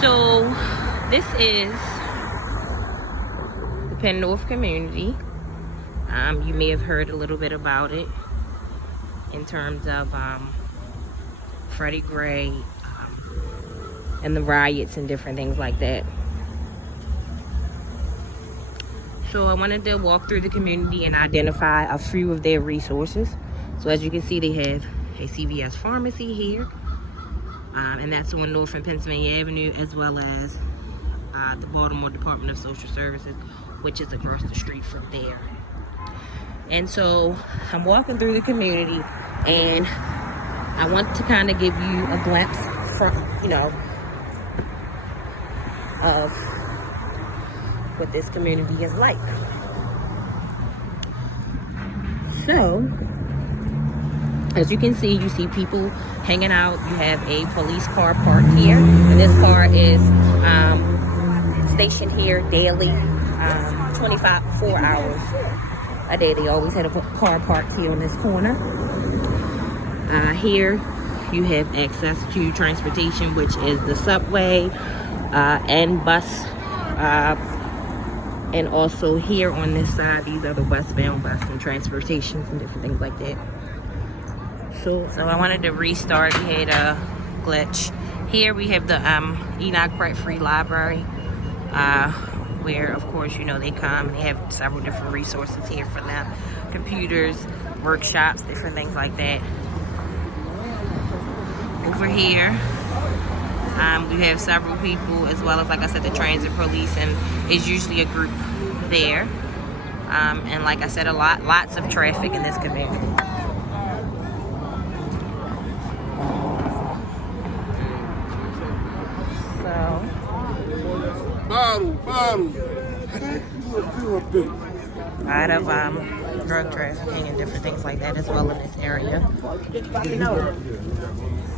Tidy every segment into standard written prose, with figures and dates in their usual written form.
So this is the Penn-North Community. You may have heard a little bit about it in terms of Freddie Gray and the riots and different things like that. So I wanted to walk through the community and identify a few of their resources. So as you can see, they have a CVS pharmacy here, and that's on North and Pennsylvania Avenue, as well as the Baltimore Department of Social Services, which is across the street from there. And so I'm walking through the community, and I want to kind of give you a glimpse from, of what this community is like. So, as you can see, you see people hanging out. You have a police car parked here, and this car is stationed here daily, 4 hours a day. They always had a car parked here on this corner. Here you have access to transportation, which is the subway and bus, and also here on this side, these are the westbound bus and transportations and different things like that. So I wanted to restart. We had a glitch. Here we have the Enoch Pratt Free Library, where of course they come and they have several different resources here for them, computers, workshops, different things like that. Over here we have several people, as well as, like I said, the transit police, and it's usually a group there, and like I said, lots of traffic in this community. A lot of drug trafficking and different things like that as well in this area.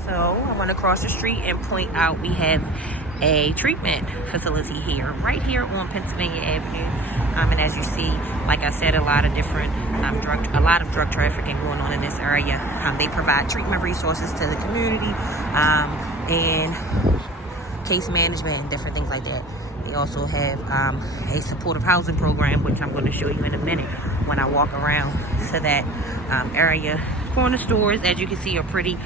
So I want to cross the street and point out we have a treatment facility here, right here on Pennsylvania Avenue. And as you see, like I said, a lot of different drug trafficking going on in this area. They provide treatment resources to the community, and case management and different things like that. They also have a supportive housing program, which I'm going to show you in a minute when I walk around to that area. Corner stores, as you can see, are pretty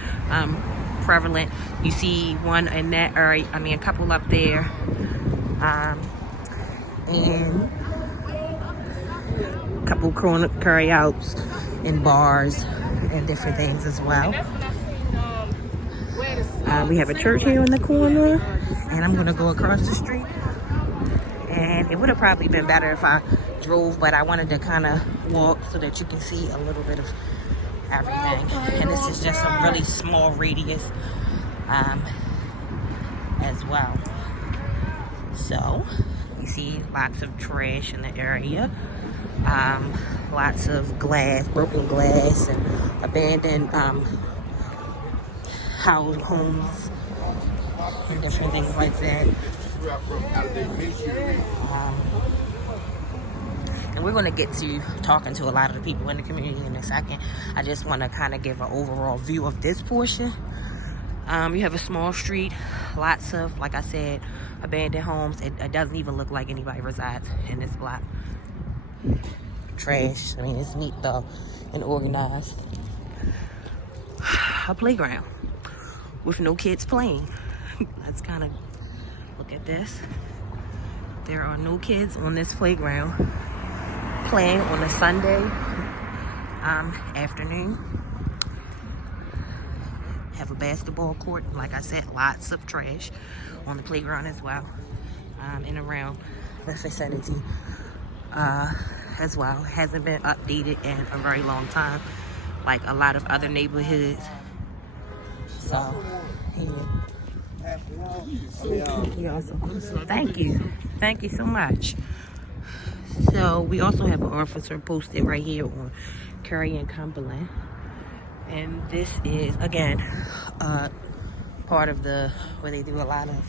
prevalent. You see one in that area, a couple up there, and a couple carry-outs in bars and different things as well. We have a church here in the corner, and I'm going to go across the street. And it would have probably been better if I drove, but I wanted to kind of walk so that you can see a little bit of everything. And this is just a really small radius as well. So you see lots of trash in the area, lots of glass, broken glass, and abandoned homes and different things like that. And we're going to get to talking to a lot of the people in the community in a second. I just want to kind of give an overall view of this portion. You have a small street, lots of, like I said, abandoned homes. It doesn't even look like anybody resides in this block. Trash. It's neat though and organized. A playground with no kids playing. Let's kind of look at this. There are no kids on this playground playing on a Sunday afternoon. Have a basketball court. Like I said, lots of trash on the playground as well, and around the vicinity as well. Hasn't been updated in a very long time, like a lot of other neighborhoods. So, thank you so much. So we also have an officer posted right here on Curry and Cumberland, and this is again part of where they do a lot of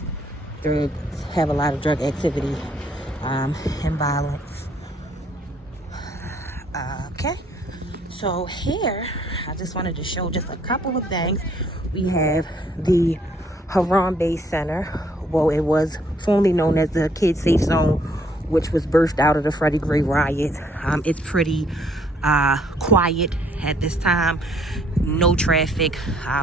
drug activity and violence. Okay, so here I just wanted to show just a couple of things. We have the Harambe Center, well, it was formerly known as the Kid Safe Zone, which was birthed out of the Freddie Gray riots. It's pretty quiet at this time, no traffic.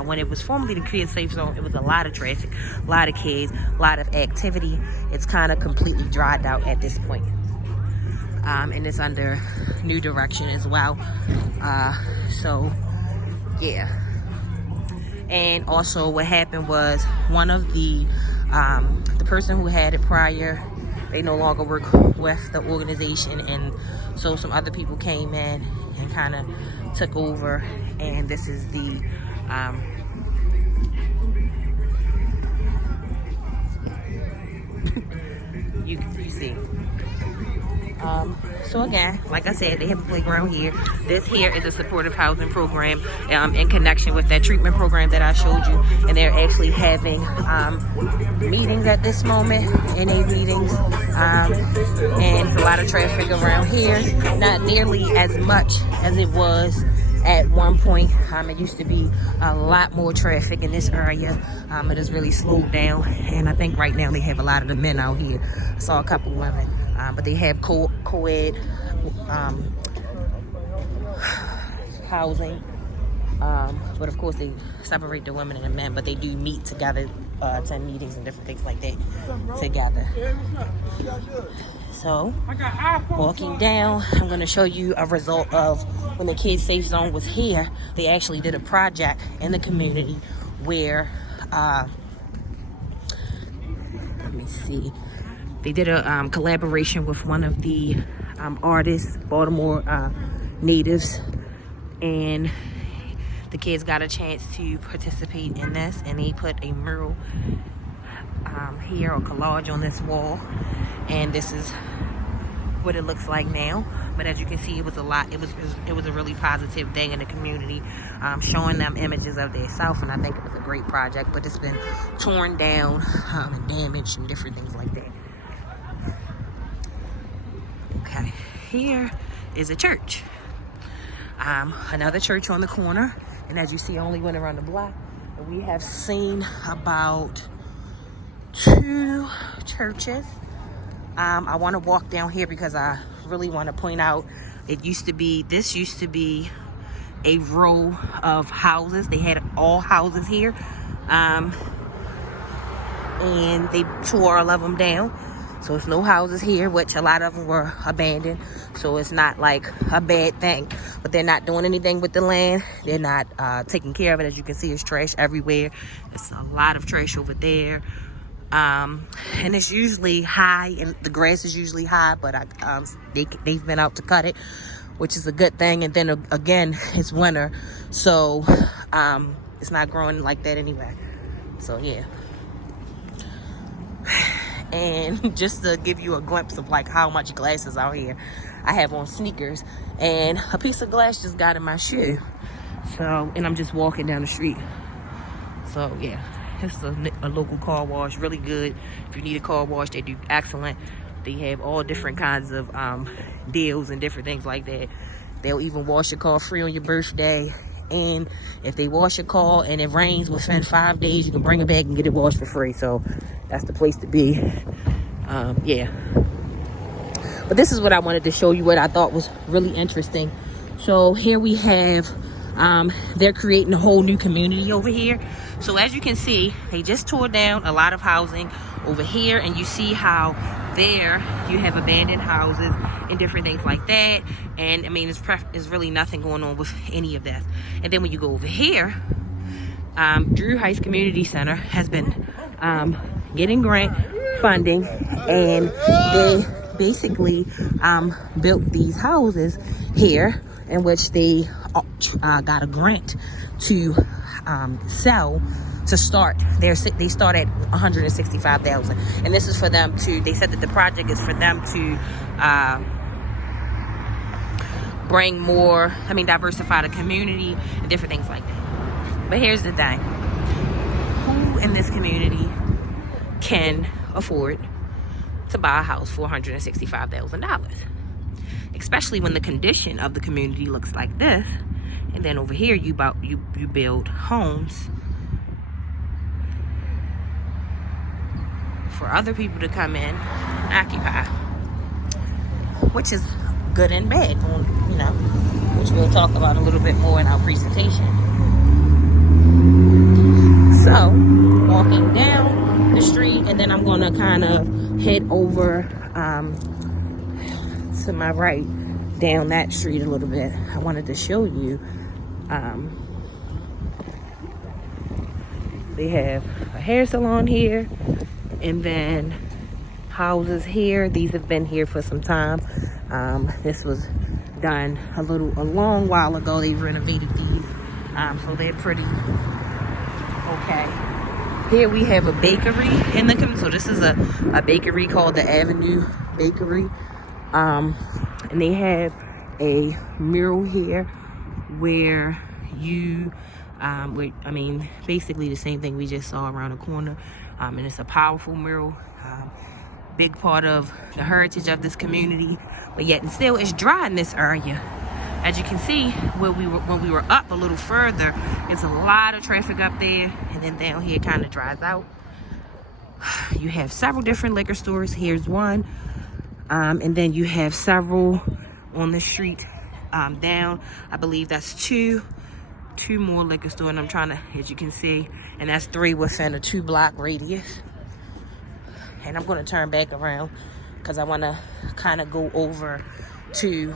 When it was formerly the Kid Safe Zone, it was a lot of traffic, a lot of kids, a lot of activity. It's kind of completely dried out at this point. And it's under new direction as well. So yeah. And also what happened was one of the person who had it prior, they no longer work with the organization, and so some other people came in and kind of took over, and this is the you see. So again, like I said, they have a playground here. This here is a supportive housing program in connection with that treatment program that I showed you. And they're actually having meetings at this moment, NA meetings. And it's a lot of traffic around here. Not nearly as much as it was at one point. It used to be a lot more traffic in this area. It has really slowed down. And I think right now they have a lot of the men out here. I saw a couple of women. But they have co-ed housing. But of course they separate the women and the men, but they do meet together, attend meetings and different things like that together. So walking down, I'm going to show you a result of when the Kids Safe Zone was here. They actually did a project in the community where let me see. They did a collaboration with one of the artists, Baltimore natives, and the kids got a chance to participate in this, and they put a mural here, or collage on this wall, and this is what it looks like now. But as you can see, it was a lot. It was a really positive day in the community, showing them images of their self, and I think it was a great project. But it's been torn down and damaged and different things like that. Okay, here is a church. Another church on the corner, and as you see, I only went around the block. We have seen about 2 churches. I want to walk down here because I really want to point out, this used to be a row of houses. They had all houses here, and they tore all of them down. So it's no houses here, which a lot of them were abandoned. So it's not like a bad thing, but they're not doing anything with the land. They're not taking care of it. As you can see, it's trash everywhere. There's a lot of trash over there. And it's usually high, and the grass is usually high, but they've been out to cut it, which is a good thing. And then again, it's winter, so it's not growing like that anyway. So yeah. And just to give you a glimpse of like how much glass is out here, I have on sneakers, and a piece of glass just got in my shoe. So, and I'm just walking down the street. So yeah, it's a local car wash, really good. If you need a car wash, they do excellent. They have all different kinds of deals and different things like that. They'll even wash your car free on your birthday. And if they wash your car and it rains within 5 days, you can bring it back and get it washed for free. So that's the place to be. Yeah. But this is what I wanted to show you, what I thought was really interesting. So here we have, they're creating a whole new community over here. So as you can see, they just tore down a lot of housing over here, and you see how there you have abandoned houses and different things like that. And I mean, there's really nothing going on with any of that. And then when you go over here, Drew Heights Community Center has been getting grant funding, and they basically built these houses here, in which they got a grant to sell. To start, they start at $165,000, and this is for them to. They said that the project is for them to bring more. Diversify the community and different things like that. But here's the thing: who in this community can afford to buy a house for $165,000? Especially when the condition of the community looks like this, and then over here you build homes for other people to come in and occupy, which is good and bad, you know, which we'll talk about a little bit more in our presentation. So, walking down the street, and then I'm going to kind of head over to my right down that street a little bit. I wanted to show you, they have a hair salon here, and then houses here. These have been here for some time. This was done a long while ago. They renovated these, so they're pretty okay. Here we have a bakery in the community. So this is a bakery called the Avenue Bakery. And they have a mural here where you, basically the same thing we just saw around the corner. And it's a powerful mural. Big part of the heritage of this community. But yet and still, it's dry in this area. As you can see, when we were up a little further, it's a lot of traffic up there, and then down here it kind of dries out. You have several different liquor stores. Here's one, and then you have several on the street down. I believe that's two more liquor stores, and I'm trying to, as you can see, and that's 3 within a 2-block radius. And I'm going to turn back around because I want to kind of go over to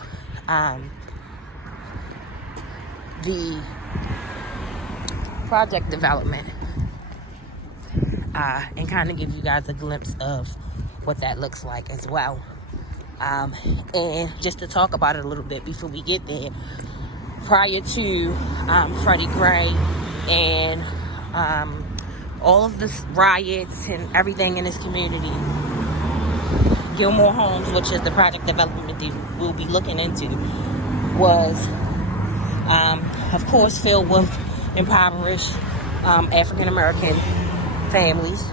the project development and kind of give you guys a glimpse of what that looks like as well. And just to talk about it a little bit before we get there, prior to Freddie Gray and all of the riots and everything in this community, Gilmore Homes, which is the project development that we'll be looking into, was of course filled with impoverished African American families,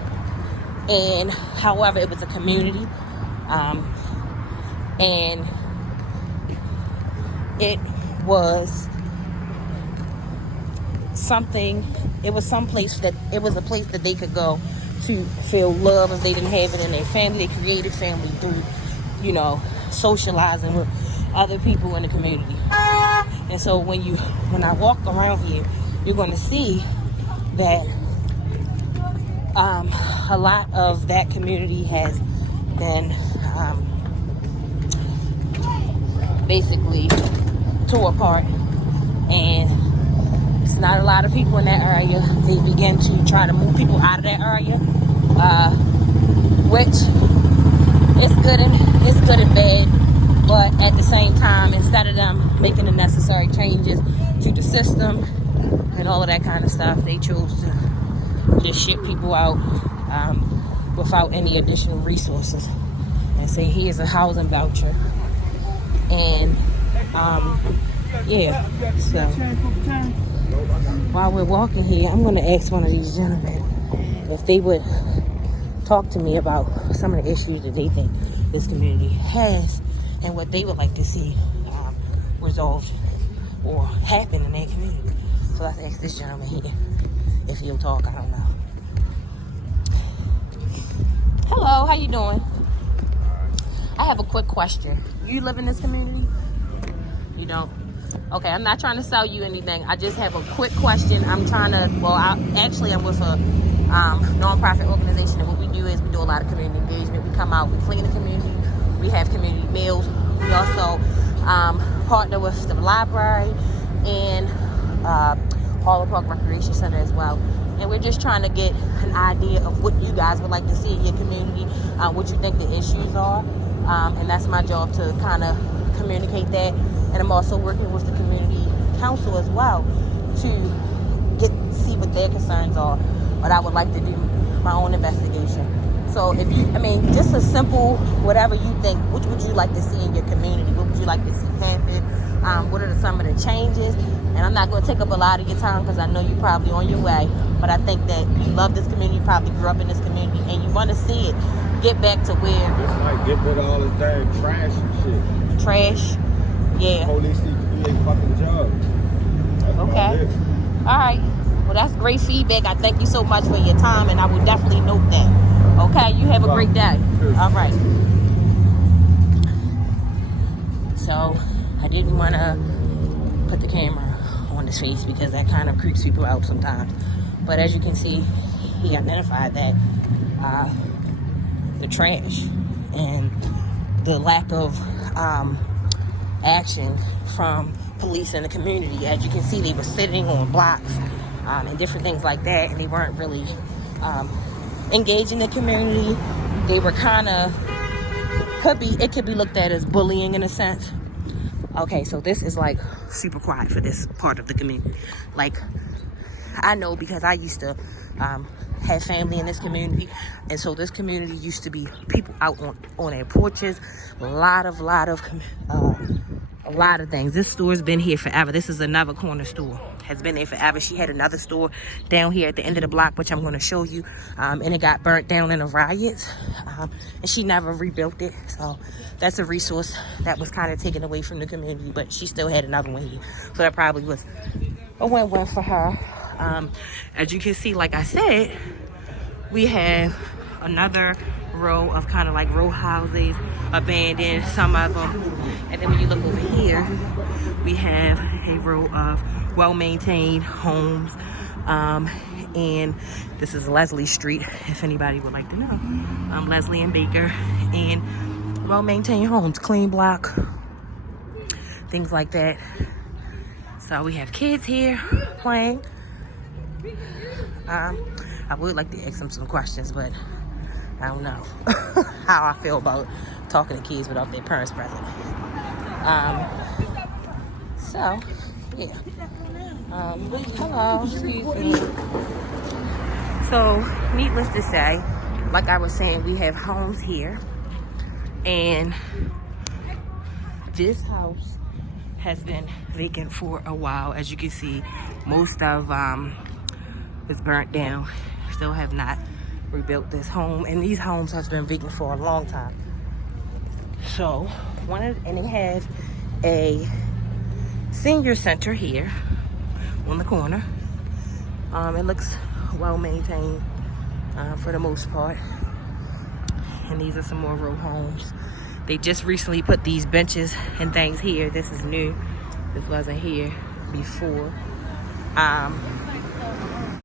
and however it was a community, and it was a place that they could go to feel love if they didn't have it in their family. They created family through, you know, socializing with other people in the community. And so when I walk around here, you're going to see that a lot of that community has been basically tore apart, and it's not a lot of people in that area. They begin to try to move people out of that area, which is good and bad. But at the same time, instead of them making the necessary changes to the system and all of that kind of stuff, they chose to just ship people out without any additional resources and say, here's a housing voucher. And yeah, so while we're walking here, I'm going to ask one of these gentlemen if they would talk to me about some of the issues that they think this community has and what they would like to see resolved or happen in their community. So let's ask this gentleman here if he'll talk. I don't know. Hello, how you doing? I have a quick question. You live in this community? You don't? Okay, I'm not trying to sell you anything. I just have a quick question. I'm with a nonprofit organization, and what we do is we do a lot of community engagement. We come out, we clean the community, we have community meals. We also partner with the library and Harlow Park Recreation Center as well. And we're just trying to get an idea of what you guys would like to see in your community, what you think the issues are. And that's my job to kind of communicate that. And I'm also working with the community council as well to see what their concerns are. But I would like to do my own investigation. So if you, just a simple, whatever you think, what would you like to see in your community? What would you like to see happen? What are some of the changes? And I'm not going to take up a lot of your time because I know you're probably on your way. But I think that you love this community, you probably grew up in this community, and you want to see it get back to where... Just like get rid of all this damn trash and shit. Trash? Yeah. Police need to do their fucking job. That's okay. All right. Well, that's great feedback. I thank you so much for your time, and I will definitely note that. Okay? Okay, you have a great day. All right. So I didn't want to put the camera on his face because that kind of creeps people out sometimes. But as you can see, he identified that the trash and the lack of action from police in the community. As you can see, they were sitting on blocks and different things like that, and they weren't really engaging the community. They were kind of, it could be looked at as bullying in a sense. Okay, so this is like super quiet for this part of the community. Like, I know because I used to have family in this community, and so this community used to be people out on their porches, a lot of things. This store's been here forever. This is another corner store, has been there forever. She had another store down here at the end of the block, which I'm going to show you, and it got burnt down in the riots, and she never rebuilt it. So that's a resource that was kind of taken away from the community, but she still had another one here, so that probably was a win-win for her. As you can see, like I said, we have another row of kind of like row houses, abandoned, some of them. And then when you look over here, we have a row of well-maintained homes. And this is Leslie Street, if anybody would like to know. Leslie and Baker, and well-maintained homes, clean block, things like that. So we have kids here playing. I would like to ask them some questions, but I don't know how I feel about talking to kids without their parents present. So, yeah. Hello, excuse me. So, needless to say, like I was saying, we have homes here, and this house has been vacant for a while. As you can see, most of it's burnt down. Still have not rebuilt this home, and these homes has been vacant for a long time. So and they have a senior center here on the corner. It looks well maintained for the most part, and these are some more row homes. They just recently put these benches and things here. This is new. This wasn't here before.